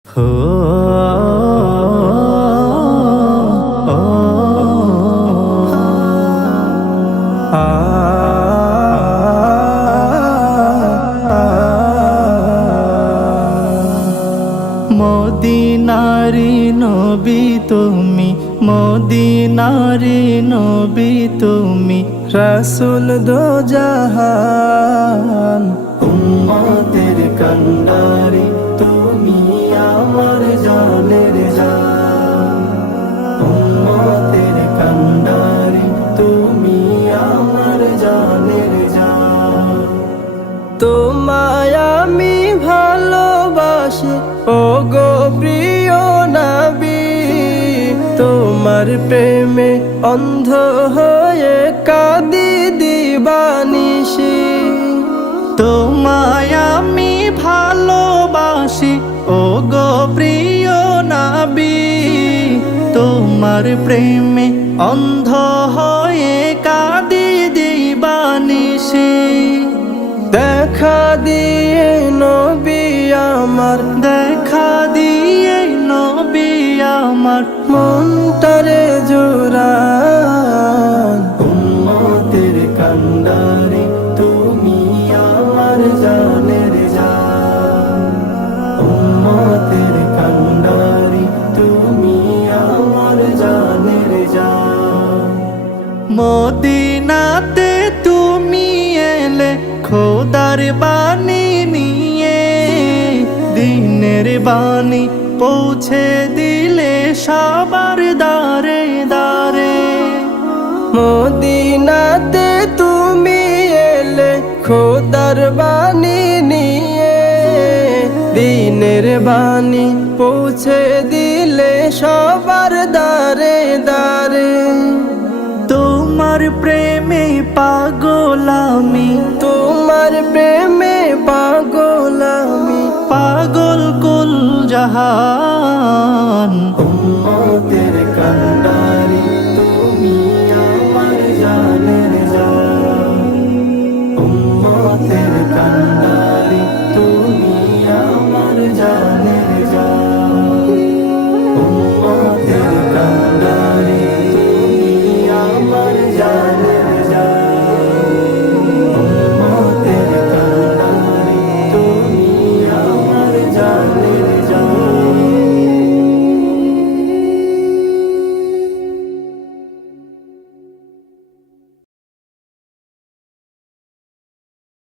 মদিনারি নবী তুমি, মদিনারি নবী তুমি, রাসূল দো জাহান। উম্মতের কান্ডারি তুমি, আমার জানের জান। উম্মতের কান্ডারি তুমি, আমার জানের জান। তোমায় আমি ভালোবাসি ওগো প্রিয় নবী, তোমার প্রেমে অন্ধ হয়ে কাঁদি দিবানিশি। তোমায় আমি ভালোবাসি ওগো প্রিয় নবী, তোমার প্রেমে অন্ধ হয়ে কাঁদি দিবানিশি। দেখা দিয়ে নবী আমার, দেখা দিয়ে নবী আমার, মনটারে জোড়ান। উম্মতের কান্ডারি তুমি, আমার জানের জান। উম্মতের কান্ডারি তুমি, আমার জানের জান। মদিনাতে তুমি এলে খোদার বাণী নিয়ে, দিনের বাণী পৌঁছে দিলে সবার দারে দারে। মদিনাতে তুমি এলে খোদার বাণী নিয়ে, দিনের বাণী পৌঁছে দিলে সবার দারে দারে। তোমার প্রেমে পাগল আমি, তোমার প্রেমে পাগল আমি, পাগল কুল জাহান। উম্মতের